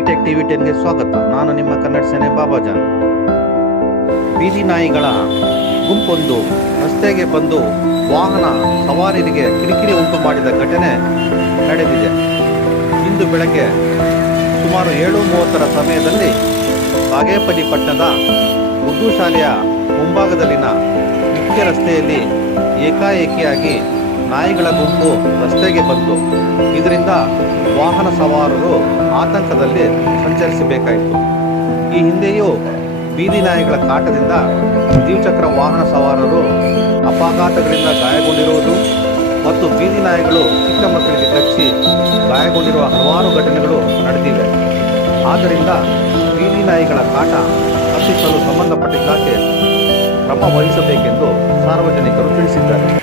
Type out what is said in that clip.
ಬುಲೆಟಿನ್ಗೆ ಸ್ವಾಗತ. ನಾನು ನಿಮ್ಮ ಕನ್ನಡ ಸೇನೆ ಬಾಬಾಜಾನ್. ಬೀದಿ ನಾಯಿಗಳ ಗುಂಪೊಂದು ರಸ್ತೆಗೆ ಬಂದು ವಾಹನ ಸವಾರರಿಗೆ ಕಿರಿಕಿರಿ ಉಂಟು ಮಾಡಿದ ಘಟನೆ ನಡೆದಿದೆ. ಇಂದು ಬೆಳಗ್ಗೆ ಸುಮಾರು ಏಳು ಮೂವತ್ತರ ಸಮಯದಲ್ಲಿ ಬಾಗೇಪಲ್ಲಿ ಪಟ್ಟಣದ ಉರ್ದು ಶಾಲೆಯ ಮುಂಭಾಗದಲ್ಲಿನ ಮುಖ್ಯ ರಸ್ತೆಯಲ್ಲಿ ಏಕಾಏಕಿಯಾಗಿ ನಾಯಿಗಳ ಗುಂಪು ರಸ್ತೆಗೆ ಬಂತು. ಇದರಿಂದ ವಾಹನ ಸವಾರರು ಆತಂಕದಲ್ಲಿ ಸಂಚರಿಸಬೇಕಾಯಿತು. ಈ ಹಿಂದೆಯೂ ಬೀದಿ ನಾಯಿಗಳ ಕಾಟದಿಂದ ದ್ವಿಚಕ್ರ ವಾಹನ ಸವಾರರು ಅಪಘಾತಗಳಿಂದ ಗಾಯಗೊಂಡಿರುವುದು ಮತ್ತು ಬೀದಿ ನಾಯಿಗಳು ಚಿಕ್ಕ ಮಕ್ಕಳಿಗೆ ಕಚ್ಚಿ ಗಾಯಗೊಂಡಿರುವ ಹಲವಾರು ಘಟನೆಗಳು ನಡೆದಿವೆ. ಆದ್ದರಿಂದ ಬೀದಿ ನಾಯಿಗಳ ಕಾಟ ಹತ್ತಿಸಲು ಸಂಬಂಧಪಟ್ಟ ಇಲಾಖೆ ಕ್ರಮ ವಹಿಸಬೇಕೆಂದು ಸಾರ್ವಜನಿಕರು ತಿಳಿಸಿದ್ದಾರೆ.